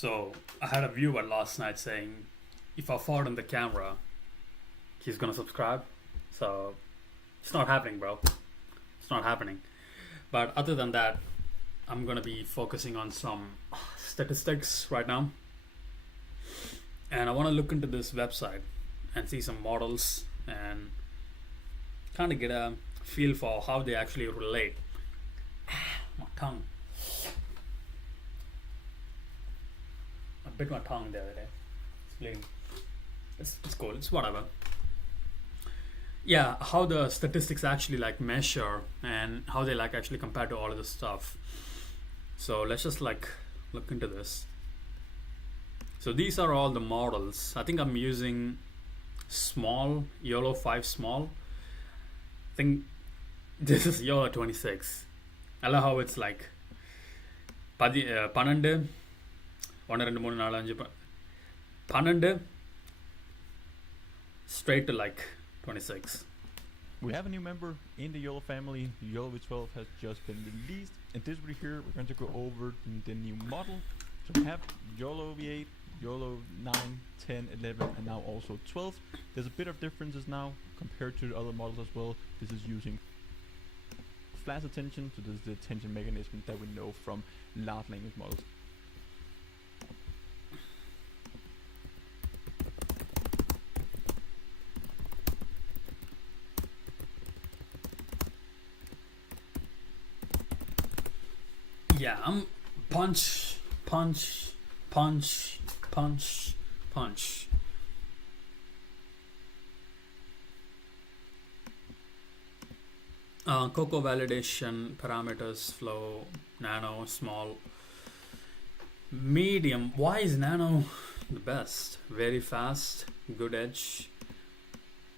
So I had a viewer last night saying if I fart on the camera, he's gonna subscribe. So it's not happening, bro. It's not happening. But other than that, I'm gonna be focusing on some statistics right now, and I want to look into this website and see some models and kind of get a feel for how they actually relate. My tongue. I bit my tongue the other day. It's bleeding. It's cool. It's whatever. Yeah, how the statistics actually like measure and how they like actually compare to all of this stuff. So let's just like look into this. So these are all the models. I think I'm using small, YOLO 5 small. I think this is YOLO 26. I love how it's like 12 1 2 3 4 5 12 straight to like 26. We have a new member in the YOLO family. YOLO V12 has just been released, and this video here we're going to go over the new model. So we have YOLO V8, YOLO 9, 10, 11, and now also 12. There's a bit of differences now compared to the other models as well. This is using flash attention, so this is the attention mechanism that we know from large language models. Yeah, I'm punch, punch, punch, punch, punch. Cocoa validation parameters flow nano small medium. Why is nano the best? Very fast, good edge,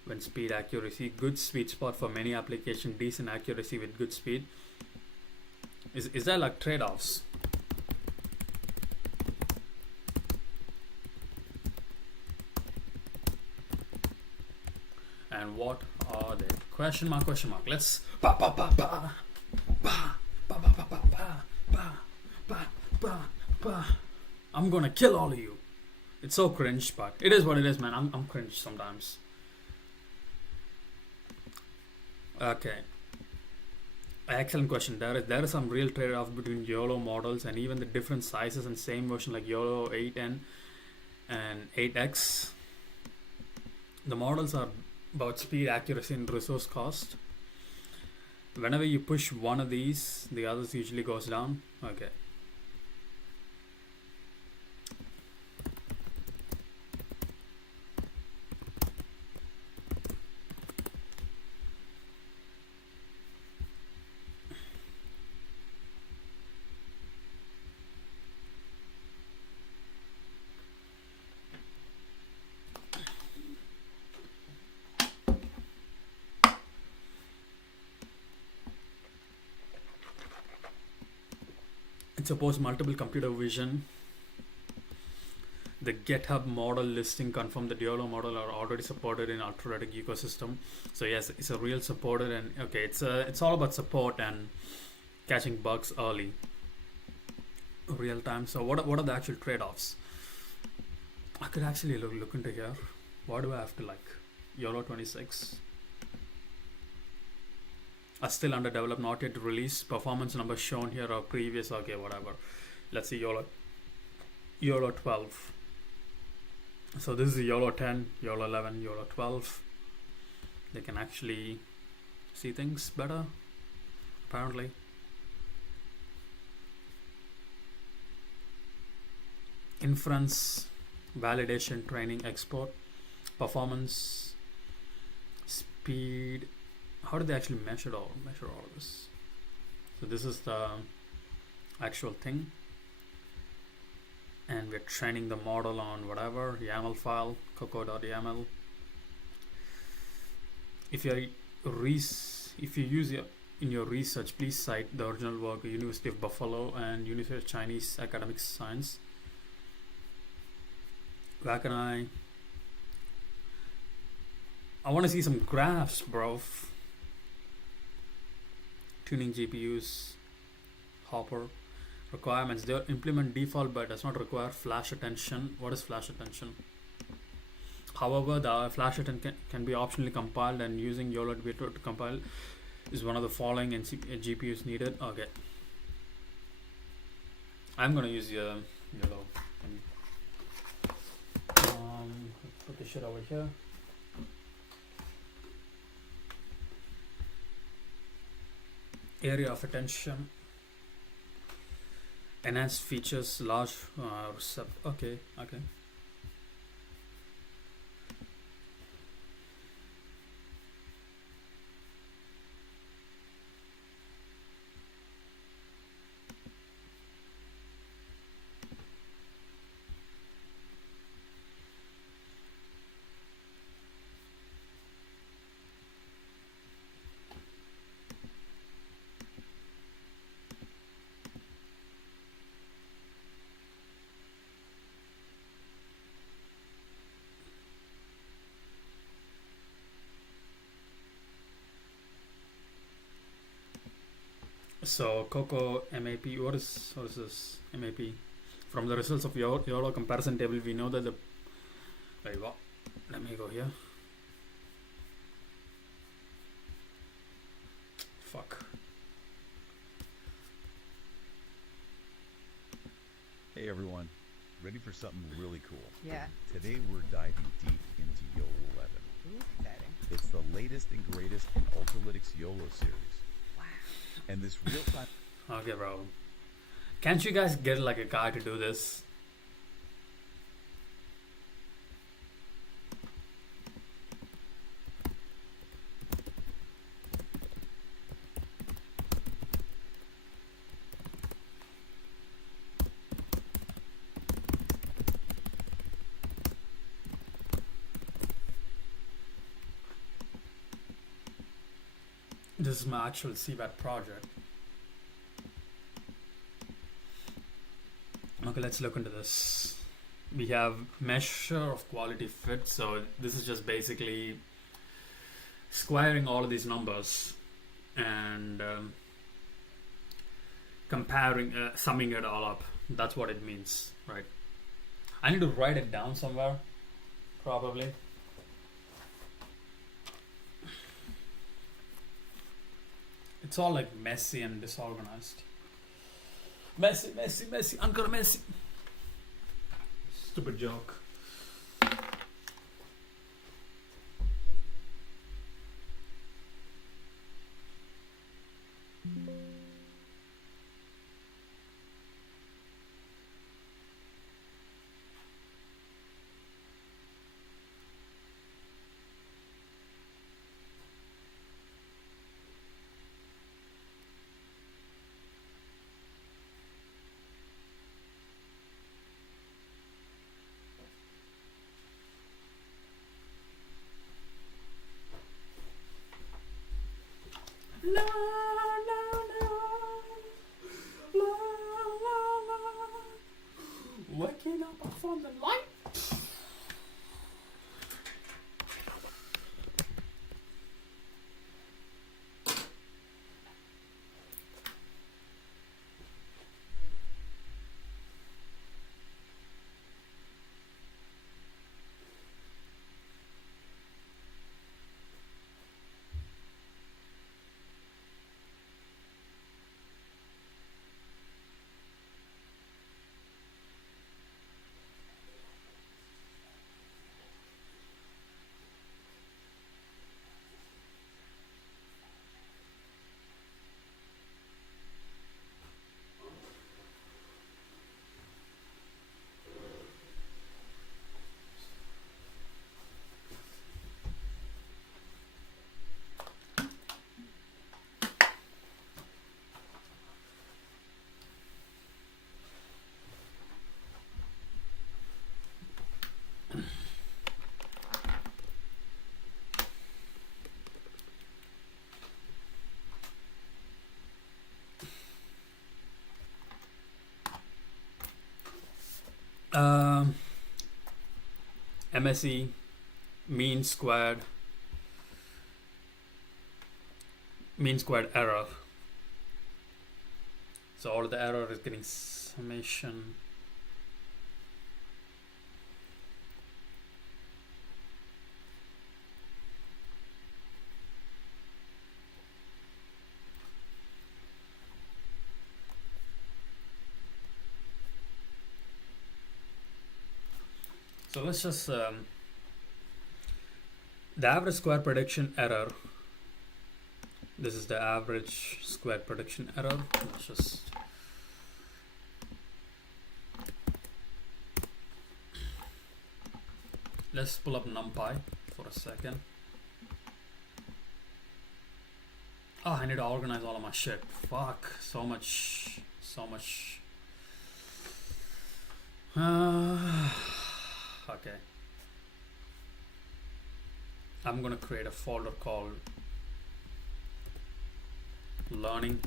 when speed accuracy, good sweet spot for many applications, decent accuracy with good speed. Is there like trade-offs? And what are they? Question mark, question mark. Let's ba ba ba ba ba ba ba ba ba ba ba ba ba ba. I'm gonna kill all of you. It's so cringe, but it is what it is, man. I'm cringe sometimes. Okay. Excellent question. There is some real trade-off between YOLO models and even the different sizes and same version like YOLO 8N and 8X. The models are about speed, accuracy, and resource cost. Whenever you push one of these, the others usually goes down. Okay. It supports multiple computer vision. The GitHub model listing confirmed that YOLO model are already supported in Ultratic ecosystem. So yes, it's a real supported, and okay, it's all about support and catching bugs early, real time. So what are the actual trade-offs? I could actually look into here. Why do I have to like YOLO 26? Are still under development, not yet released. Performance numbers shown here are previous. Okay, whatever. Let's see YOLO 12. So this is YOLO 10, YOLO 11, YOLO 12. They can actually see things better, apparently. Inference, validation, training, export, performance, speed. How do they actually measure all of this? So this is the actual thing, and we're training the model on whatever YAML file, coco.yaml. If you use in your research, please cite the original work of University of Buffalo and University of Chinese Academic Science. Where can I want to see some graphs, bro. Tuning GPUs, Hopper. requirements. They implement default but does not require flash attention. What is flash attention? However, the flash attention can be optionally compiled, and using YOLO to compile is one of the following GPUs needed. Okay, I'm gonna use YOLO. Put this shit over here. Area of attention, enhanced features, large okay. So Coco MAP, what is this MAP? From the results of YOLO comparison table, we know that the wait, what? Let me go here. Fuck. Hey everyone, ready for something really cool? Yeah. Today we're diving deep into YOLO 11. Ooh, exciting. It's the latest and greatest in Ultralytics YOLO series. Wow. And this real-time... Okay, bro. Can't you guys get like a guy to do this? This is my actual CVAT project. Okay, let's look into this. We have measure of quality fit. So this is just basically squaring all of these numbers and comparing, summing it all up. That's what it means, right? I need to write it down somewhere, probably. It's all like messy and disorganized. Messy, Uncle Messy. Stupid joke. La, la, la, la, la, la. Waking up from the light. MSE mean squared error. So all the error is getting summation. So let's just the average square prediction error. This is the average square prediction error. Let's just pull up NumPy for a second. Oh, I need to organize all of my shit. Fuck, so much. Okay. I'm gonna create a folder called learning.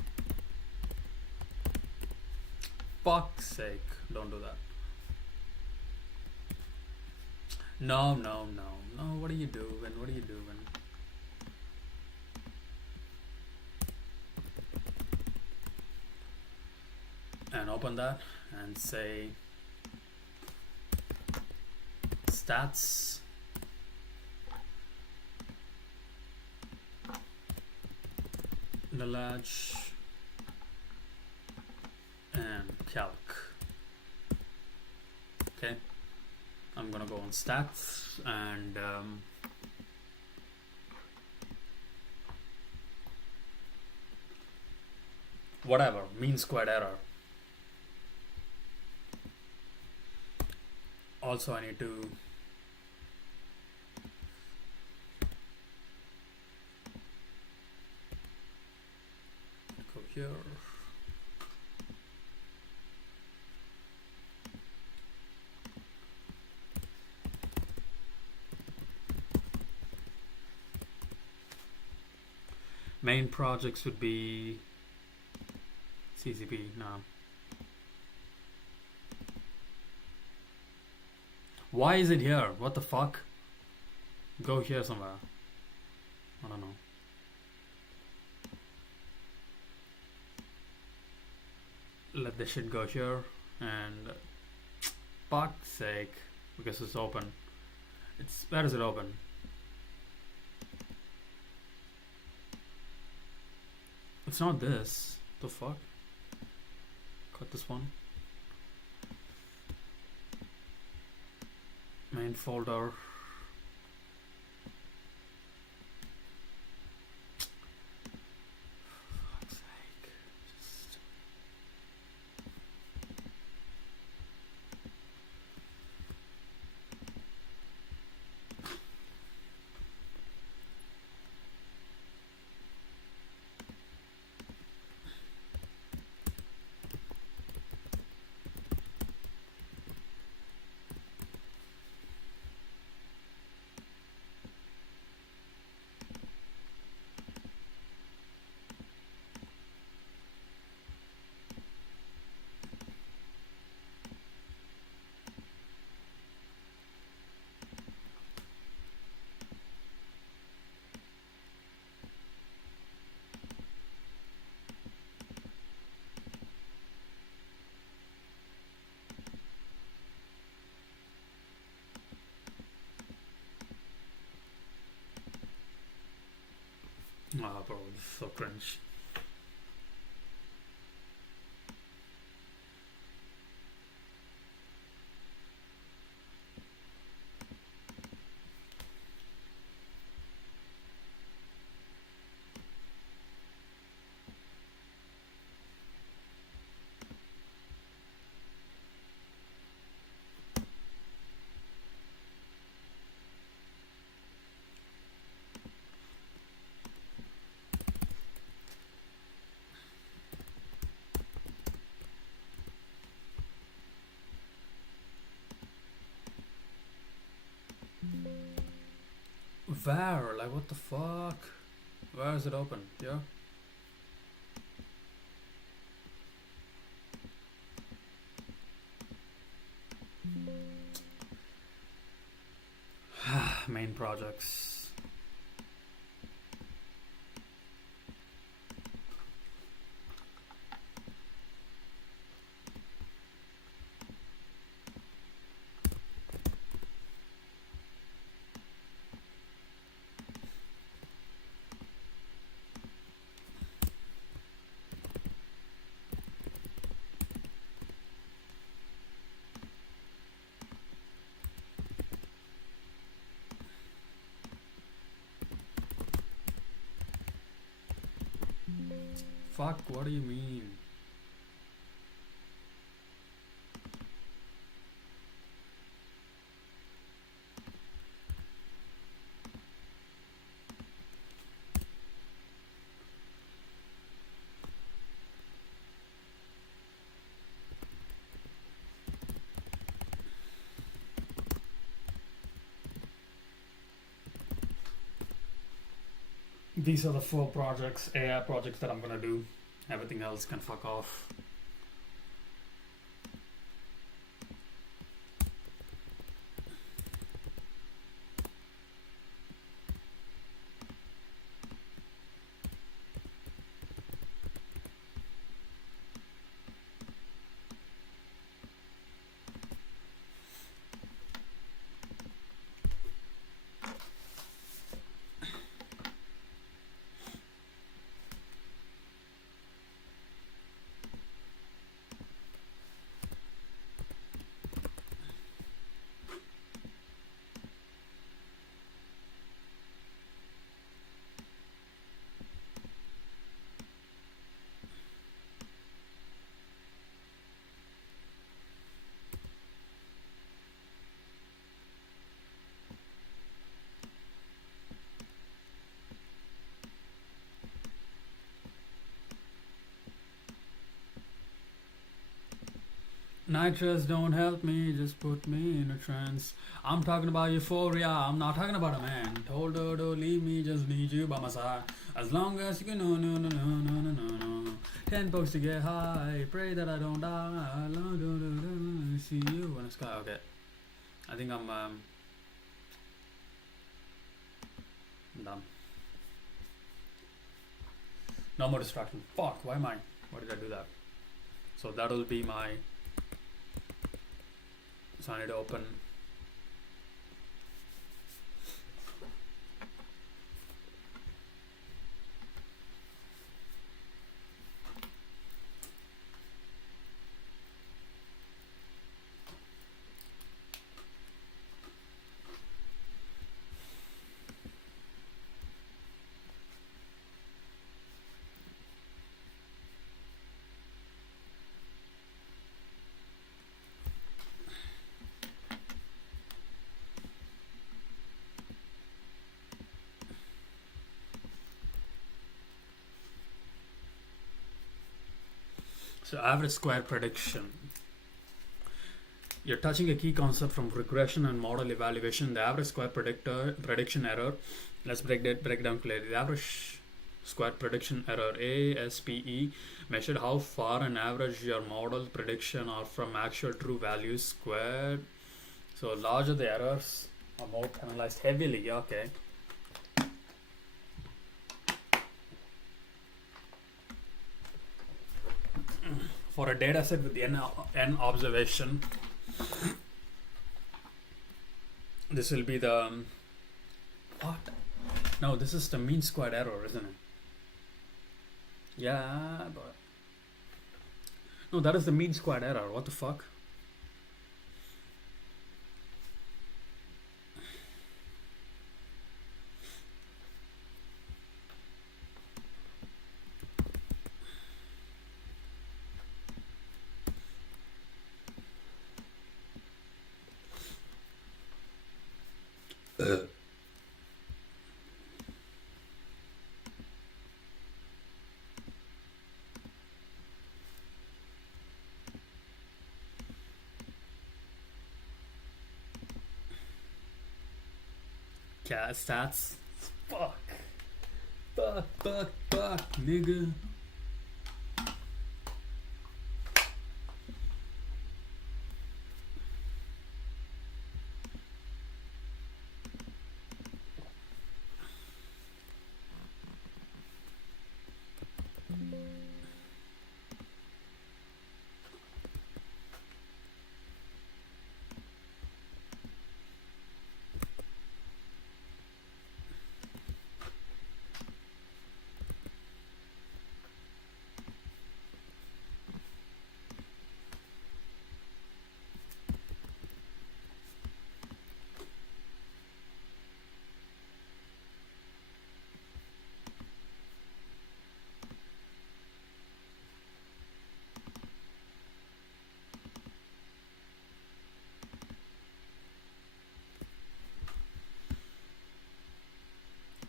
Fuck's sake, don't do that. No, what are you doing? And open that and say stats large and calc. Okay, I'm gonna go on stats and whatever, mean squared error. Also I need to go here. Main projects would be CCP. No. Why is it here? What the fuck? Go here somewhere. I don't know. Let this shit go here and fuck's sake, because it's open. Where is it open? It's not this. The fuck? Cut this one. Main folder. Fuck's sake. Just bro, this is so cringe. Where? Like, what the fuck? Where is it open? Yeah? Main projects. Fuck, what do you mean? These are the 4 projects, AI projects that I'm gonna do. Everything else can fuck off. Nitrous, don't help me, just put me in a trance. I'm talking about euphoria, I'm not talking about a man. Told her don't leave me, just need you by my side. As long as you can, no, no, no, no, no, no, no, no. 10 bucks to get high, pray that I don't die. See you in the sky. Okay, I think I'm done. No more distraction. Fuck, why am I? Why did I do that? So that'll be my. So I need to open. So average square prediction. You're touching a key concept from regression and model evaluation. The average square prediction error. Let's break down clearly. The average square prediction error, ASPE, measured how far on average your model prediction are from actual true values squared. So larger the errors are more penalized heavily. Okay. For a data set with n observation, this will be the what? No, this is the mean squared error, isn't it? Yeah, but no, that is the mean squared error. What the fuck? Yeah, stats. Fuck, nigga.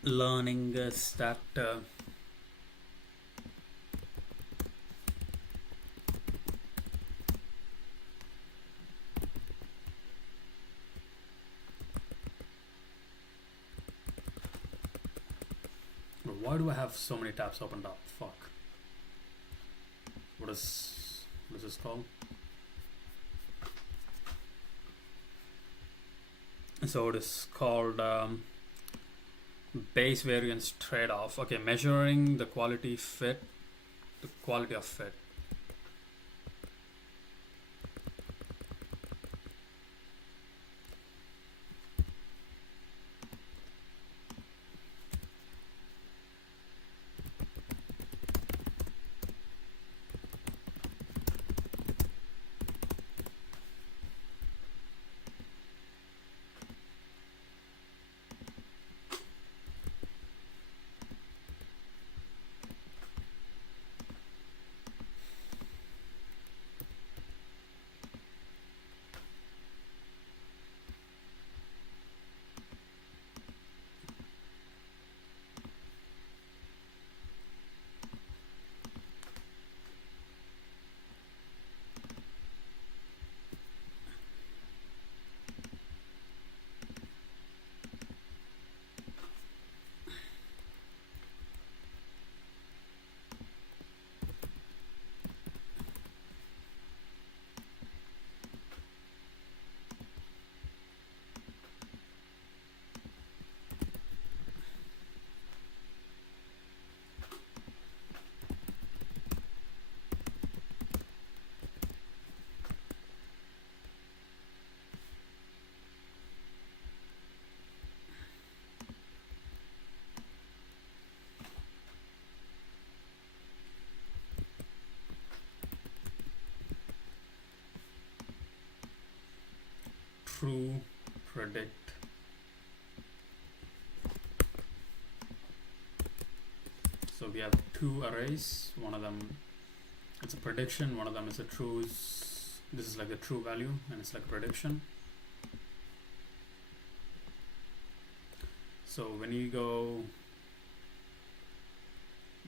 learning is that why do I have so many tabs opened up? Fuck. What is this called? So it is called base variance trade-off. Okay, measuring the quality of fit. True predict. So we have two arrays. One of them it's a prediction, one of them is a true. This is like the true value and it's like a prediction. So when you go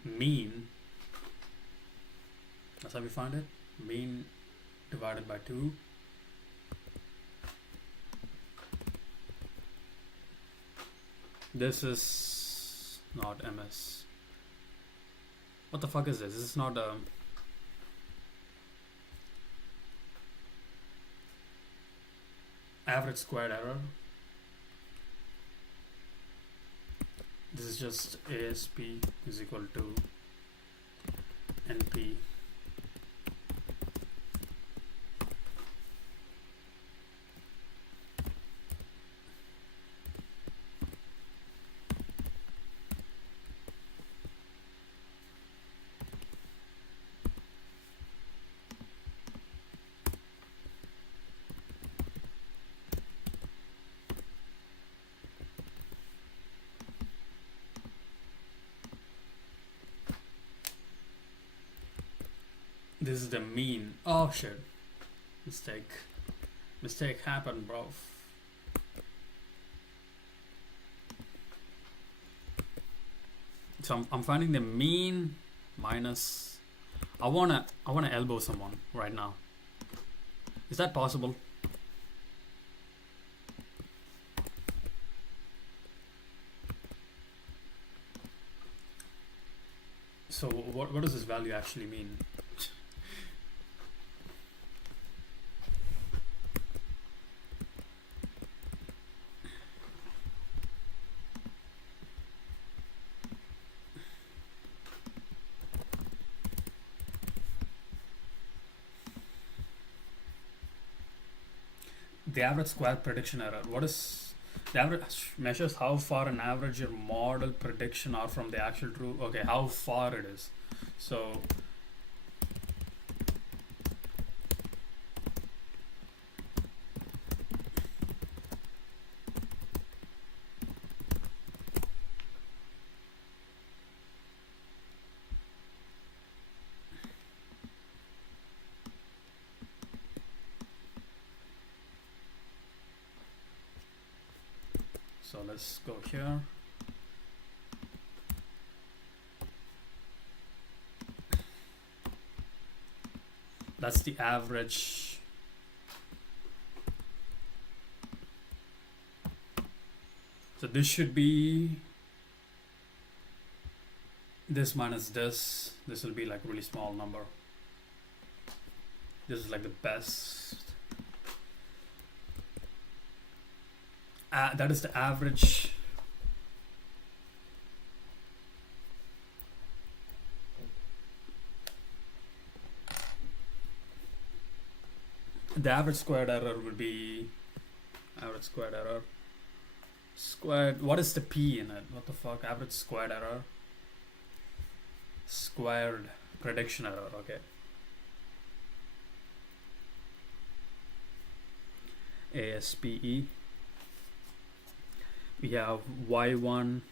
mean, that's how we find it. Mean divided by 2. This is not MS. What the fuck is this? This is not a average squared error. This is just ASP is equal to NP. This is the mean. Oh shit. Mistake happened, bro. So I'm finding the mean minus. I wanna elbow someone right now. Is that possible? So what does this value actually mean? The average square prediction error. What is the average? Measures how far an average your model prediction are from the actual true. Okay, how far it is. So let's go here. that's the average. So this should be this minus this. This will be like really small number. This is like the best. That is the average. The average squared error would be average squared error. Squared. What is the p in it? What the fuck? Average squared error. Squared prediction error. Okay. ASPE. We have y1.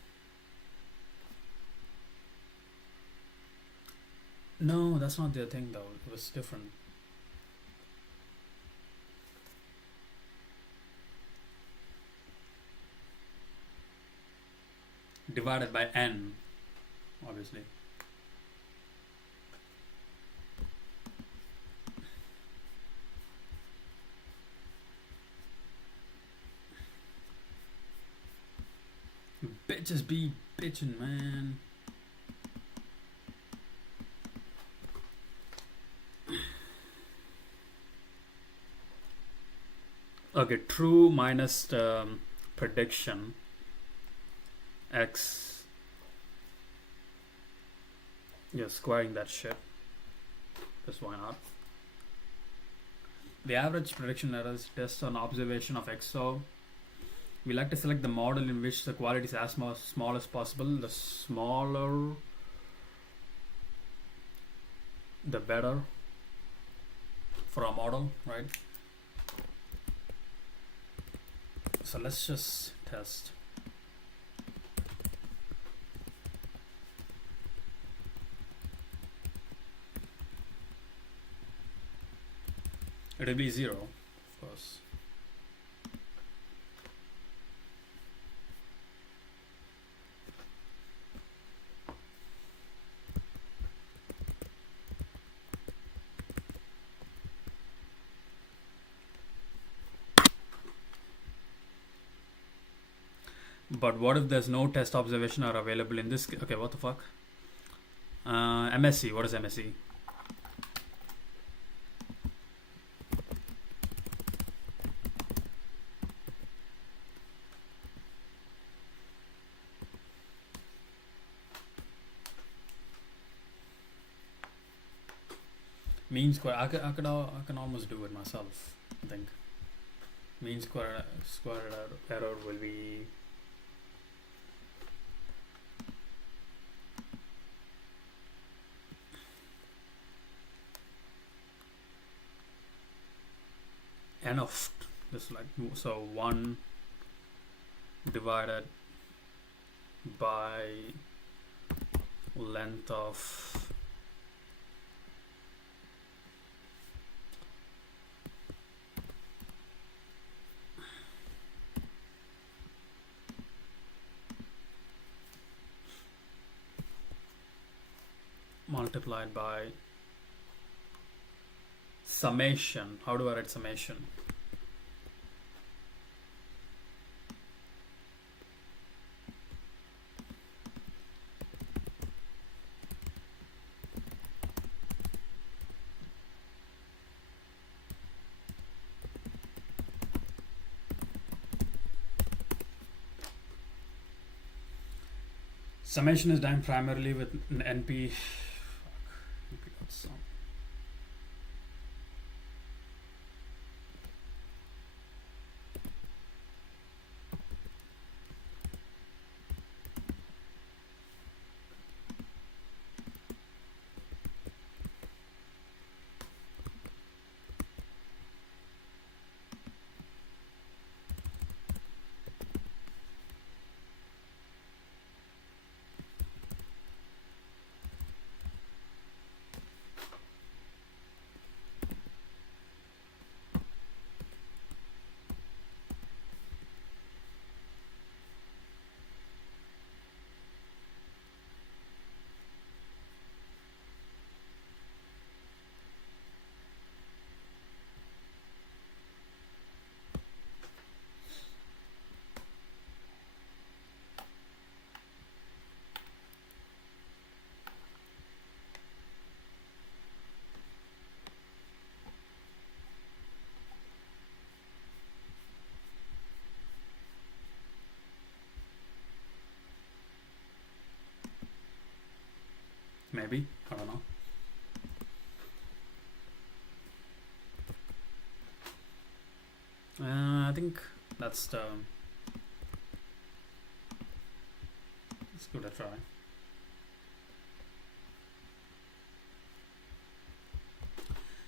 No, that's not the thing though. It was different. Divided by n, obviously. Bitches be bitchin', man. Okay, true minus prediction x. You're squaring that shit. Just why not? The average prediction error is based on observation of XO. We like to select the model in which the quality is as small as possible. The smaller, the better for our model, right? So let's just test. It'll be 0, of course. But what if there's no test observation are available in this? Okay, what the fuck? MSE, what is MSE? Mean square. I can almost do it myself. I think. Mean square error will be n of this, like, so 1 divided by length of multiplied by summation. How do I write summation? Summation is done primarily with an NP. maybe, I don't know. I think that's the. Let's give it a try.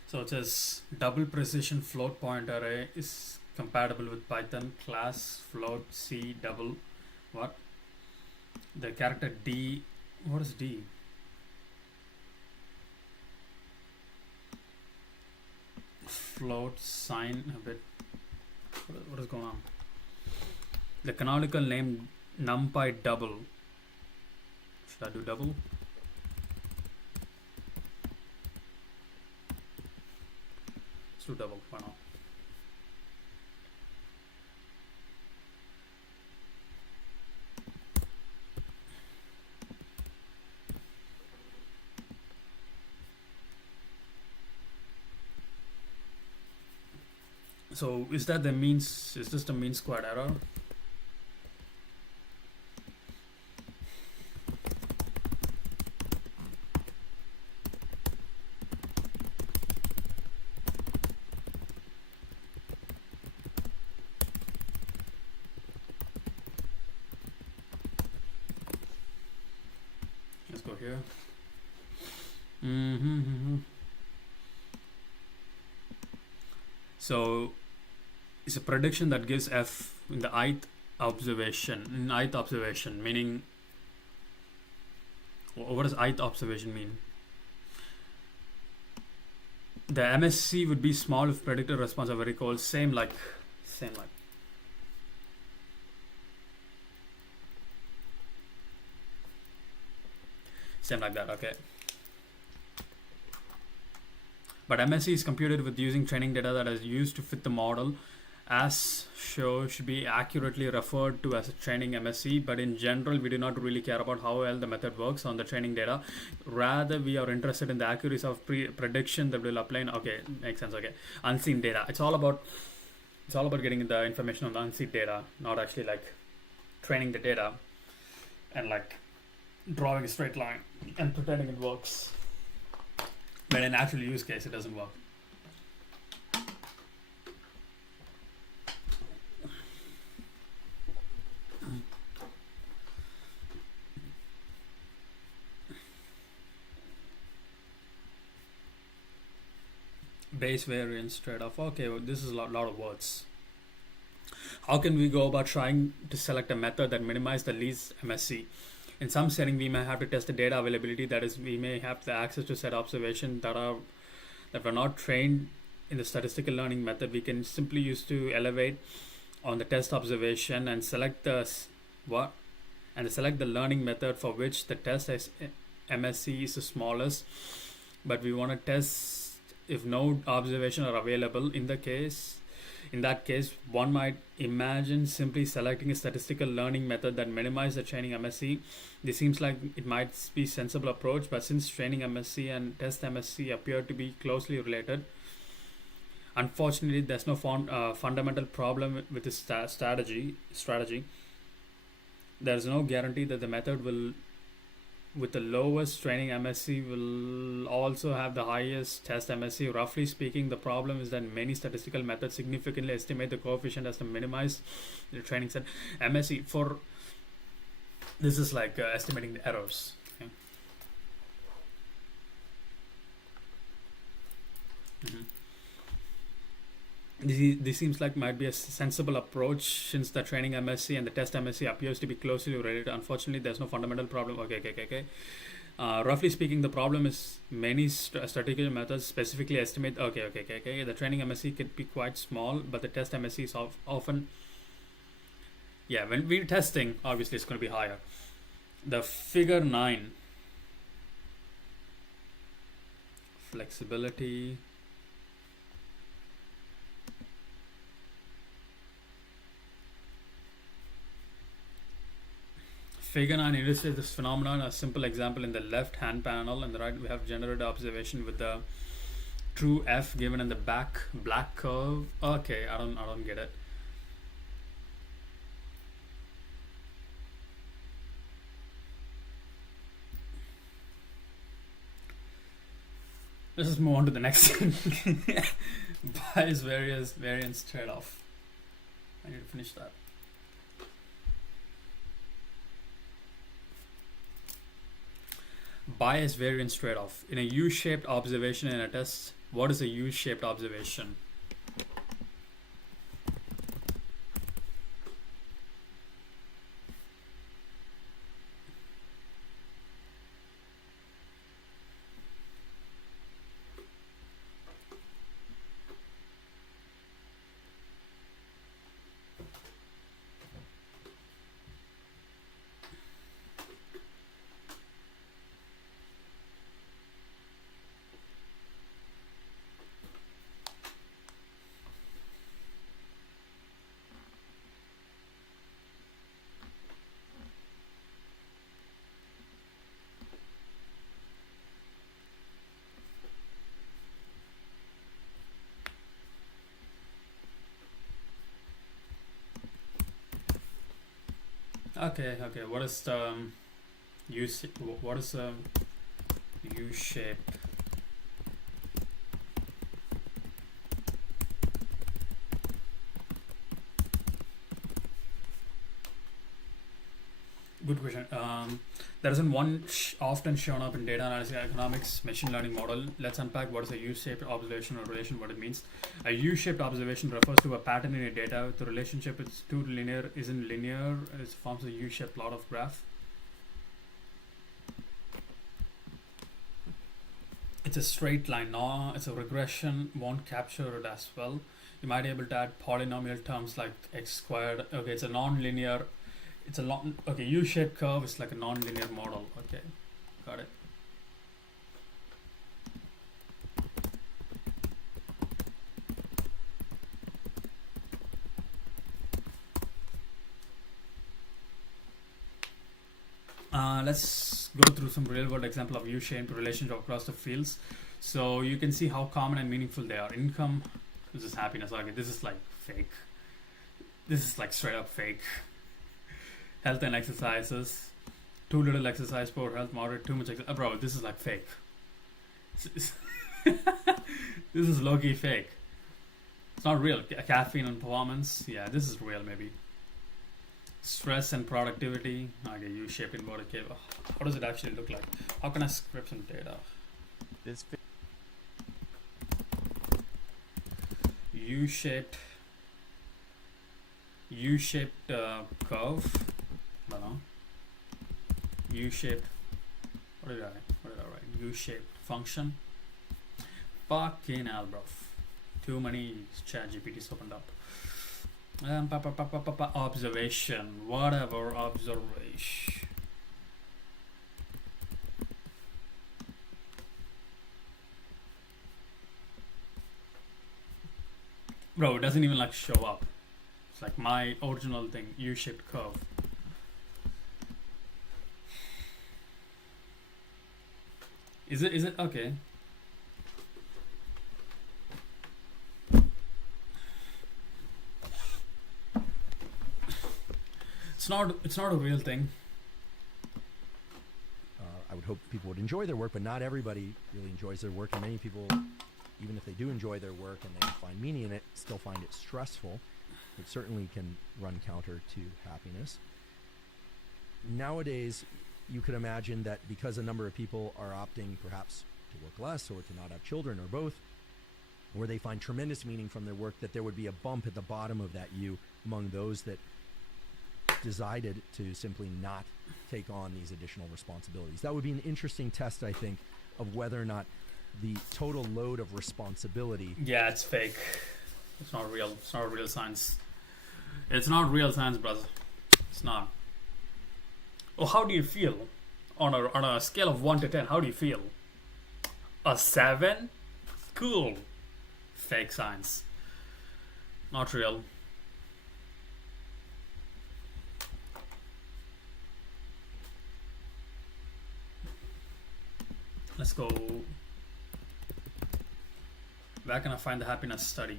So it says double precision float point array is compatible with Python class float C double. What? The character D. What is D? Float sign a bit. What is going on? The canonical name numpy double. Should I do double? Let's do double for now. So is that the means? Is this the mean squared error? Let's go here. So it's a prediction that gives f in the ith observation. Meaning, what does ith observation mean? The MSC would be small if predicted response are very cold. Same like. Same like that, okay. But MSC is computed with using training data that is used to fit the model. As should be accurately referred to as a training MSC, but in general we do not really care about how well the method works on the training data. Rather, we are interested in the accuracy of prediction that will apply in, okay, makes sense, okay. Unseen data. It's all about getting the information on the unseen data, not actually like training the data and like drawing a straight line and pretending it works. But in actual use case, it doesn't work. Base variance trade-off. Okay, well, this is a lot of words. How can we go about trying to select a method that minimizes the least MSC? In some setting, we may have to test the data availability. That is, we may have the access to set observations that were not trained in the statistical learning method. We can simply use to elevate on the test observation and select the learning method for which the test MSC is the smallest. But we want to test if no observation are available. In that case, one might imagine simply selecting a statistical learning method that minimizes the training MSC. This seems like it might be a sensible approach, but since training MSC and test MSC appear to be closely related, unfortunately, there's no fundamental problem with this strategy. There's no guarantee that the method with the lowest training MSC will also have the highest test MSC. Roughly speaking, the problem is that many statistical methods significantly estimate the coefficient as to minimize the training set MSC. This is like estimating the errors. Okay? This seems like might be a sensible approach since the training MSC and the test MSC appears to be closely related. Unfortunately, there's no fundamental problem. Okay. Roughly speaking, the problem is many statistical methods specifically estimate. Okay. The training MSC could be quite small, but the test MSC is often. Yeah, when we're testing, obviously it's going to be higher. The figure 9. Flexibility. Figure 9 illustrates this phenomenon. A simple example: in the left hand panel and the right we have generated observation with the true f given in the black curve. Okay, I don't get it. Let's just move on to the next thing. Bais variance trade-off. I need to finish that. Bias variance trade-off. In a U-shaped observation in a test, what is a U-shaped observation? Okay. What is the what is a U-shape? Good question. There isn't one often shown up in data analysis, economics, machine learning model. Let's unpack what is a U-shaped observation or relation, what it means. A U-shaped observation refers to a pattern in a data. The relationship is too linear, isn't linear, it forms a U-shaped plot of graph. It's a straight line, no, it's a regression, won't capture it as well. You might be able to add polynomial terms like x squared. Okay, it's a non-linear. It's a long, okay, U-shaped curve is like a non-linear model. Okay, got it. Let's go through some real-world example of U-shaped relationship across the fields, so you can see how common and meaningful they are. Income, this is happiness. Okay, this is like fake. This is like straight up fake. Health and exercises. Too little exercise, poor health, moderate, too much exercise. Bro, this is like fake. This is low-key fake. It's not real. Caffeine and performance. Yeah, this is real maybe. Stress and productivity. Okay, U-shaped inverted cave. How does it actually look like? How can I script some data? This U-shaped curve. No. U-shaped. What did I write? U-shaped function. Fucking hell, bro. Too many chat GPTs opened up. Observation. Whatever observation. Bro, it doesn't even like show up. It's like my original thing, U-shaped curve. Is it okay? It's not a real thing. I would hope people would enjoy their work, but not everybody really enjoys their work, and many people, even if they do enjoy their work and they find meaning in it, still find it stressful. It certainly can run counter to happiness. Nowadays, you could imagine that because a number of people are opting perhaps to work less or to not have children or both, or they find tremendous meaning from their work, that there would be a bump at the bottom of that U among those that decided to simply not take on these additional responsibilities. That would be an interesting test, I think, of whether or not the total load of responsibility... Yeah, it's fake. It's not real. It's not real science. It's not real science, brother. It's not. Oh, how do you feel? On a scale of 1 to 10, how do you feel? A 7? Cool. Fake science. Not real. Let's go. Where can I find the happiness study?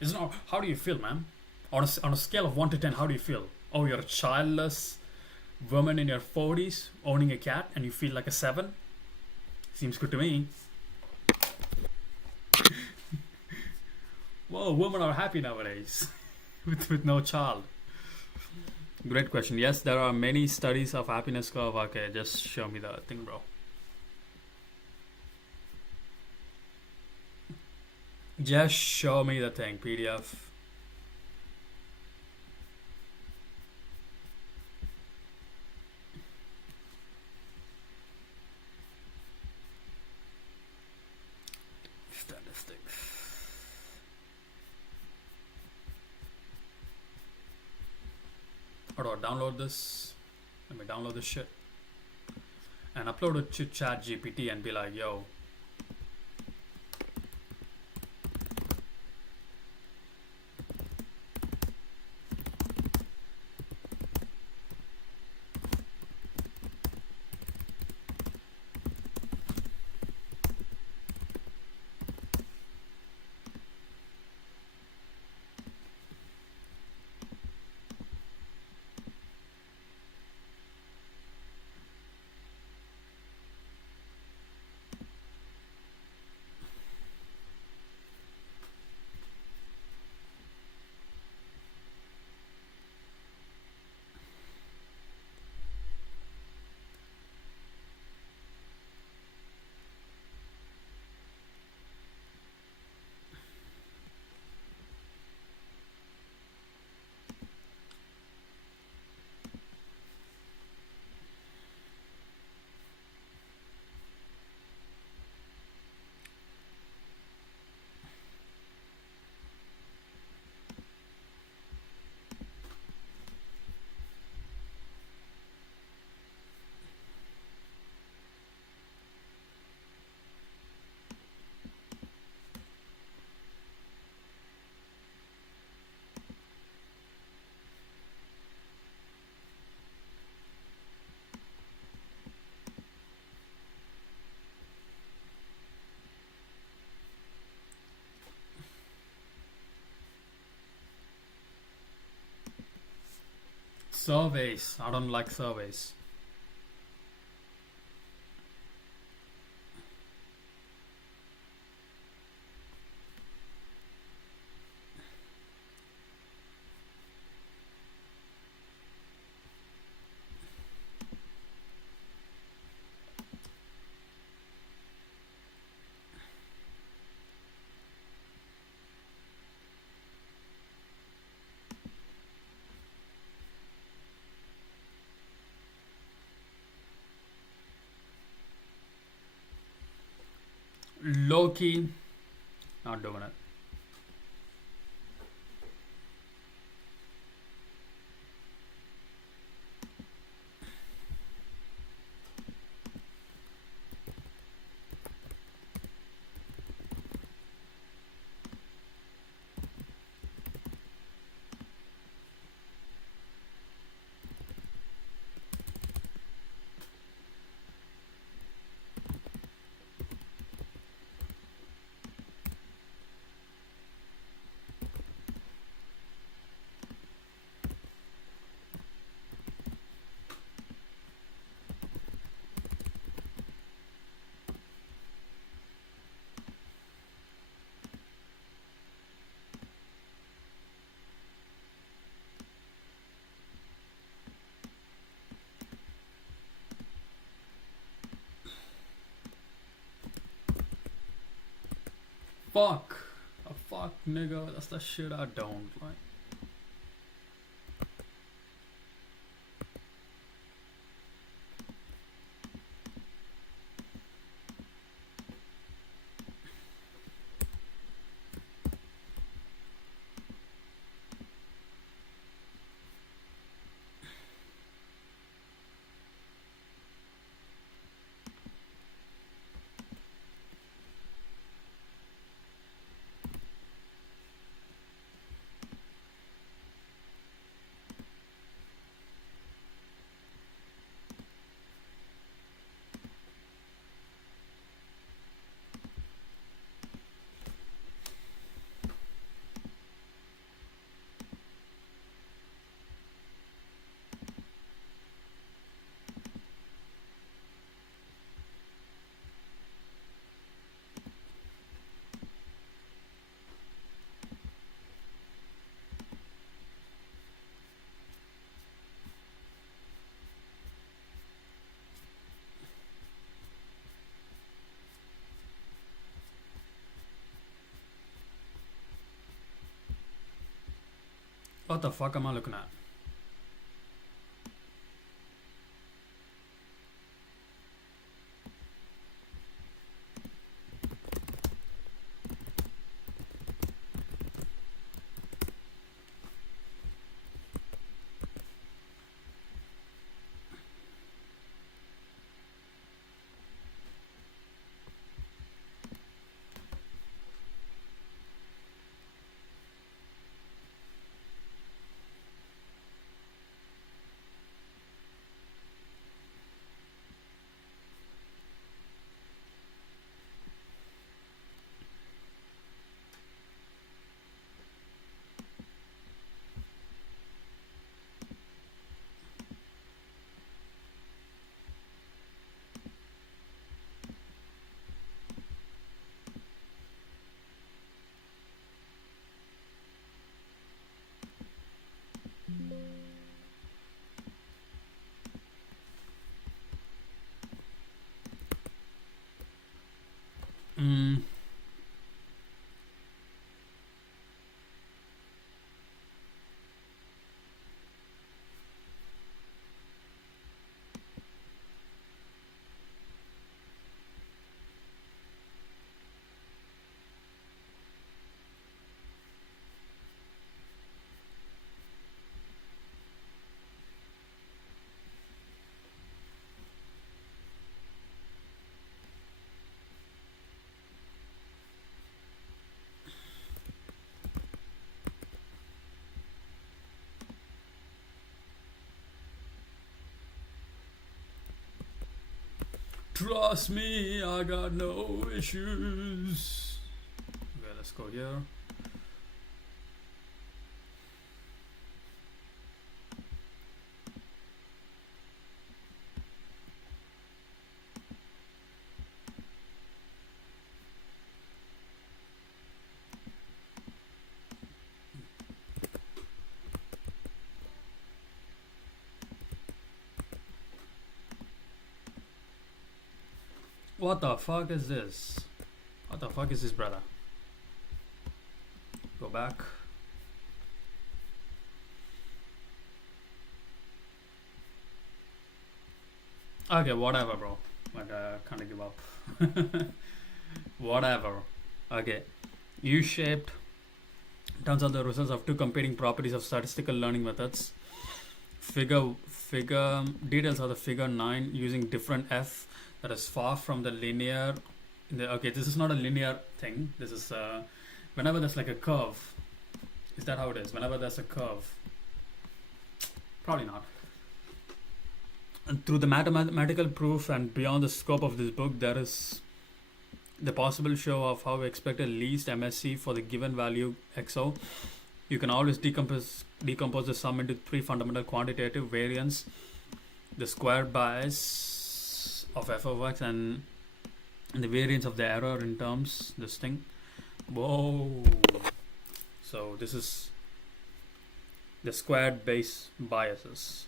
It's not. How do you feel, man? On a scale of 1 to 10, how do you feel? Oh, you're a childless woman in your 40s owning a cat and you feel like a 7? Seems good to me. Whoa, women are happy nowadays with no child. Great question. Yes, there are many studies of happiness curve. Okay, just show me the thing, bro. Just show me the thing, PDF. Statistics. How do I download this? Let me download this shit and upload it to ChatGPT and be like, yo, surveys. I don't like surveys. Low key, not doing it. Fuck. A fuck, nigga. That's the shit I don't like. What the fuck am I looking at? Mm. Trust me, I got no issues. Okay, let's go here. What the fuck is this? What the fuck is this, brother? Go back. Okay, whatever, bro. Like, I can't give up. Whatever. Okay. U-shaped. Turns out the results of two competing properties of statistical learning methods. Figure details of the figure 9 using different f that is far from the linear. Okay, this is not a linear thing. This is whenever there's like a curve. Is that how it is? Whenever there's a curve. Probably not. And through the mathematical proof and beyond the scope of this book, there is the possible show of how we expect a least MSE for the given value XO. You can always decompose the sum into three fundamental quantitative variants: the squared bais of f of x and the variance of the error in terms this thing. Whoa! So this is the squared base biases.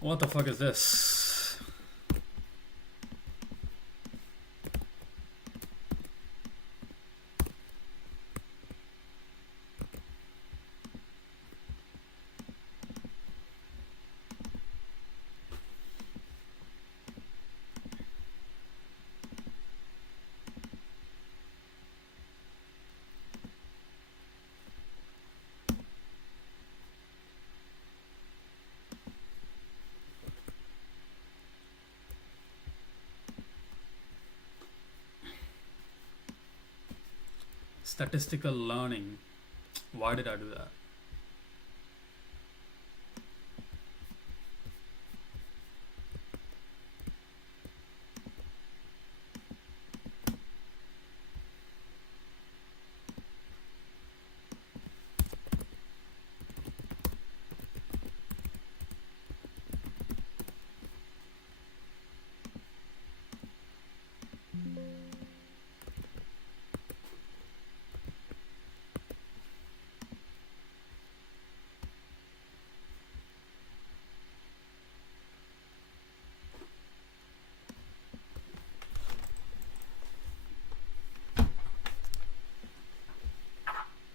What the fuck is this? Statistical learning. Why did I do that?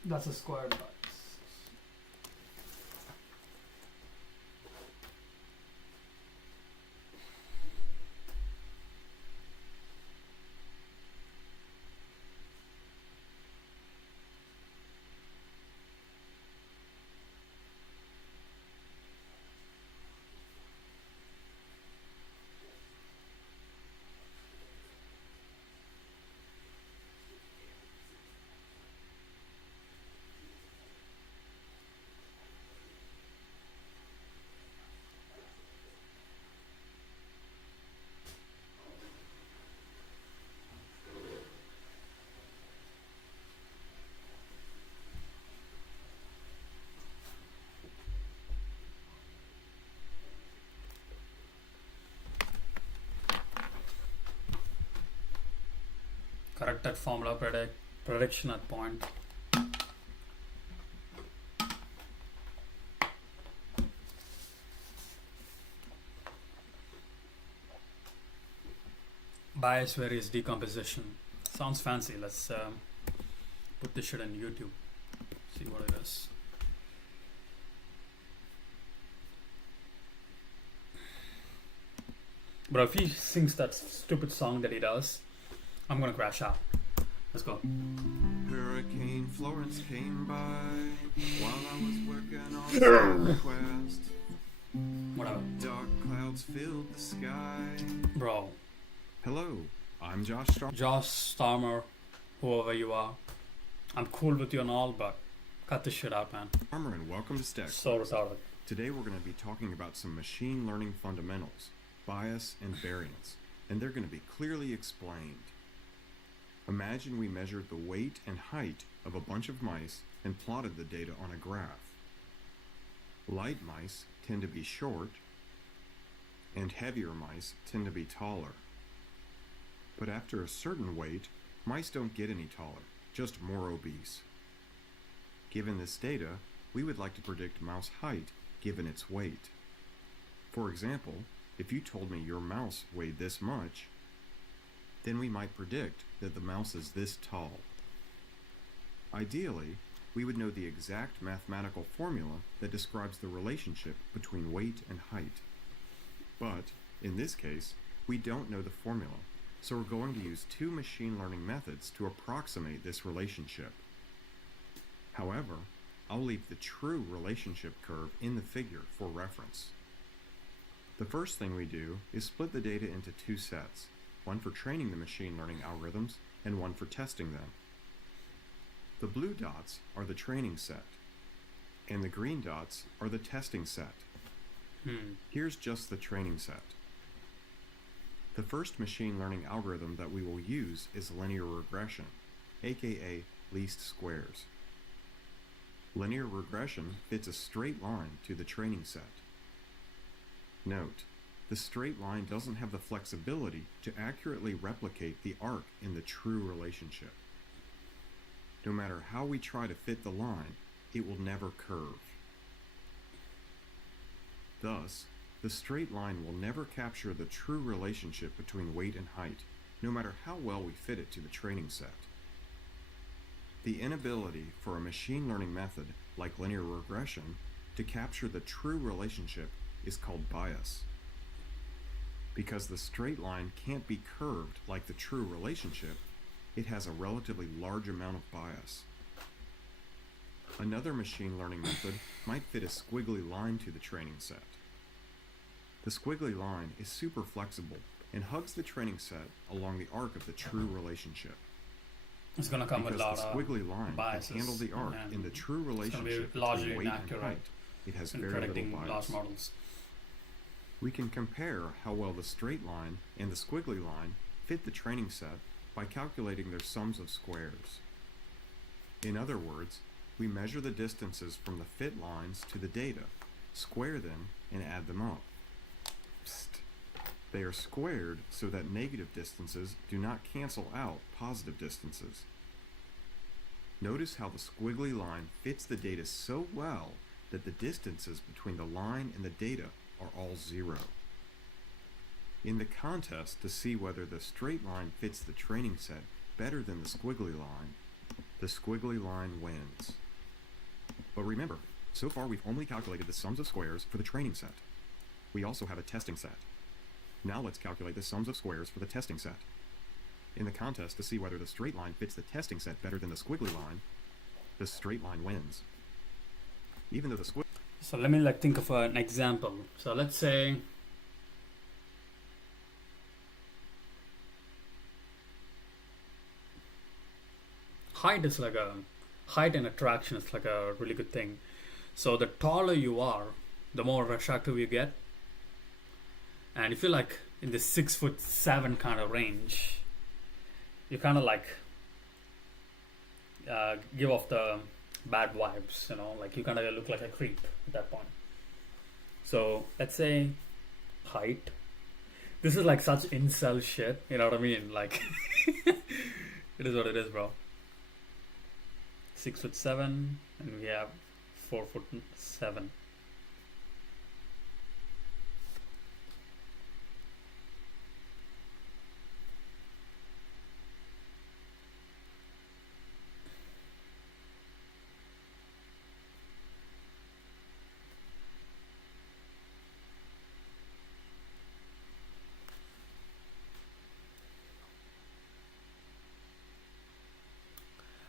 That's a square box. Corrected formula prediction at point. Bias varies decomposition. Sounds fancy. Let's put this shit on YouTube. See what it is. Bro, if he sings that stupid song that he does, I'm gonna crash out. Let's go. Hurricane Florence came by while I was working on some quest. Whatever. Dark clouds filled the sky. Bro, Hello, I'm Josh Starr. Josh Starmer, whoever you are, I'm cool with you and all, but cut this shit out, man. And welcome to Stack. So retarded. Today we're going to be talking about some machine learning fundamentals, bias and variance, and they're going to be clearly explained. Imagine we measured the weight and height of a bunch of mice and plotted the data on a graph. Light mice tend to be short, and heavier mice tend to be taller. But after a certain weight, mice don't get any taller, just more obese. Given this data, we would like to predict mouse height given its weight. For example, if you told me your mouse weighed this much, then we might predict that the mouse is this tall. Ideally, we would know the exact mathematical formula that describes the relationship between weight and height. But, in this case, we don't know the formula, so we're going to use two machine learning methods to approximate this relationship. However, I'll leave the true relationship curve in the figure for reference. The first thing we do is split the data into two sets, one for training the machine learning algorithms and one for testing them. The blue dots are the training set, and the green dots are the testing set. Here's just the training set. The first machine learning algorithm that we will use is linear regression, aka least squares. Linear regression fits a straight line to the training set. Note, the straight line doesn't have the flexibility to accurately replicate the arc in the true relationship. No matter how we try to fit the line, it will never curve. Thus, the straight line will never capture the true relationship between weight and height, no matter how well we fit it to the training set. The inability for a machine learning method like linear regression to capture the true relationship is called bias. Because the straight line can't be curved like the true relationship, it has a relatively large amount of bias. Another machine learning method might fit a squiggly line to the training set. The squiggly line is super flexible and hugs the training set along the arc of the true relationship. It's gonna come with a Because lot the of squiggly line biases, can handle the arc and in the true it's gonna be relationship largely between weight and inaccurate height. It has in very little predicting bias. large models. We can compare how well the straight line and the squiggly line fit the training set by calculating their sums of squares. In other words, we measure the distances from the fit lines to the data, square them, and add them up. Psst. They are squared so that negative distances do not cancel out positive distances. Notice how the squiggly line fits the data so well that the distances between the line and the data are all zero. In the contest to see whether the straight line fits the training set better than the squiggly line wins. But remember, so far we've only calculated the sums of squares for the training set. We also have a testing set. Now let's calculate the sums of squares for the testing set. In the contest to see whether the straight line fits the testing set better than the squiggly line, the straight line wins. Even though the squiggly... So let me think of an example. So let's say height and attraction is like a really good thing. So the taller you are, the more attractive you get. And if you're like in the 6'7" kind of range, you kind of give off the bad vibes, like you kind of look like a creep at that point. So let's say height. This is like such incel shit, you know what I mean? Like, it is what it is, bro. 6'7", and we have 4'7".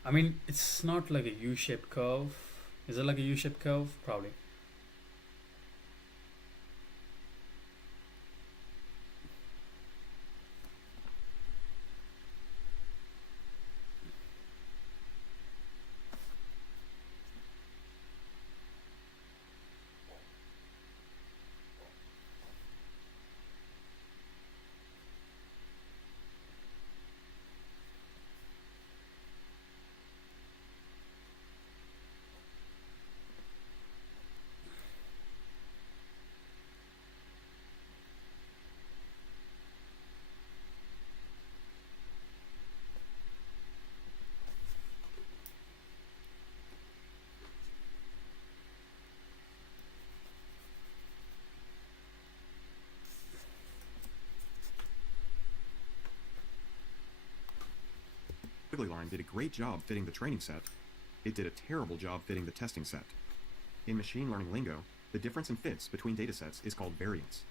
I mean, it's not like a U-shaped curve. Is it like a U-shaped curve? Probably. squiggly line did a great job fitting the training set. It did a terrible job fitting the testing set. In machine learning lingo, the difference in fits between datasets is called variance.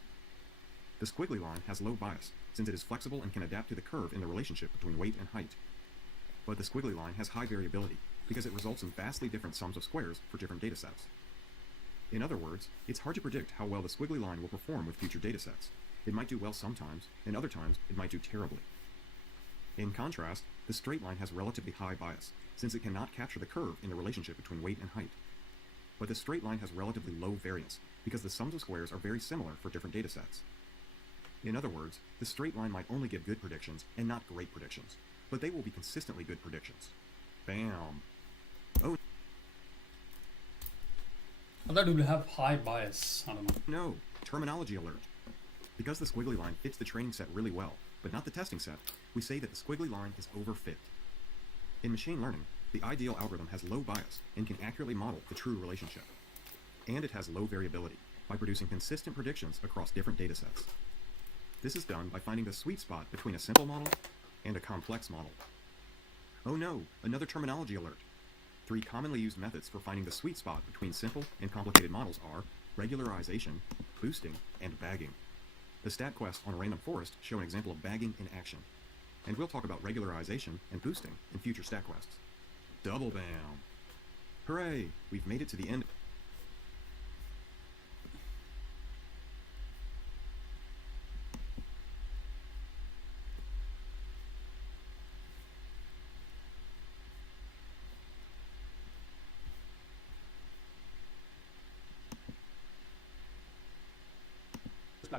The squiggly line has low bias, since it is flexible and can adapt to the curve in the relationship between weight and height. But the squiggly line has high variability, because it results in vastly different sums of squares for different datasets. In other words, it's hard to predict how well the squiggly line will perform with future datasets. It might do well sometimes, and other times it might do terribly. In contrast, the straight line has relatively high bias, since it cannot capture the curve in the relationship between weight and height. But the straight line has relatively low variance, because the sums of squares are very similar for different datasets. In other words, the straight line might only give good predictions and not great predictions, but they will be consistently good predictions. Bam! Oh I thought it would have high bias. I don't know. no! Terminology alert! Because the squiggly line fits the training set really well, but not the testing set, we say that the squiggly line is overfit. In machine learning, the ideal algorithm has low bias and can accurately model the true relationship. And it has low variability by producing consistent predictions across different datasets. This is done by finding the sweet spot between a simple model and a complex model. Oh no, another terminology alert. 3 commonly used methods for finding the sweet spot between simple and complicated models are regularization, boosting, and bagging. The stat quests on Random Forest show an example of bagging in action, and we'll talk about regularization and boosting in future stat quests. Double bam! Hooray! We've made it to the end.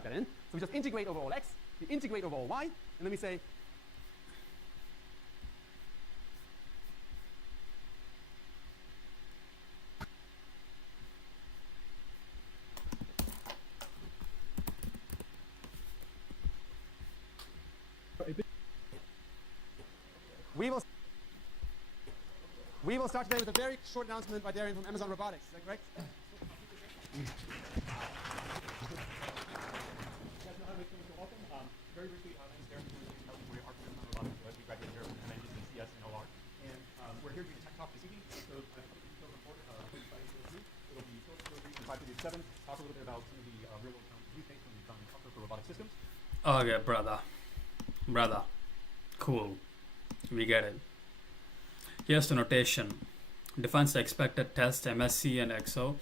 plug that in. So we just integrate over all x, we integrate over all y, and then we say we will start today with a very short announcement by Darian from Amazon Robotics. Is that correct? Very briefly, my name is Darren. We're Amazon Robotics. We graduated here from MNGs and CS and OR. And we're here doing a tech talk this evening. So I put the details on board. It'll be 5 to 7. Talk a little bit about some of the real-world challenges we face when we've done software for robotic systems. Okay, brother. Cool. We get it. Here's the notation. Defines the expected test MSC and XO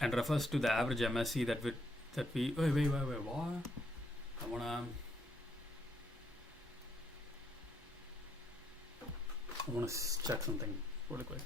and refers to the average MSC that we wait, what? I wanna check something really quick.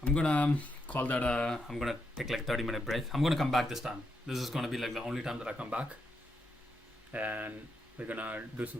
I'm gonna call that I'm gonna take like 30-minute break. I'm gonna come back this time. This is gonna be like the only time that I come back, and we're gonna do some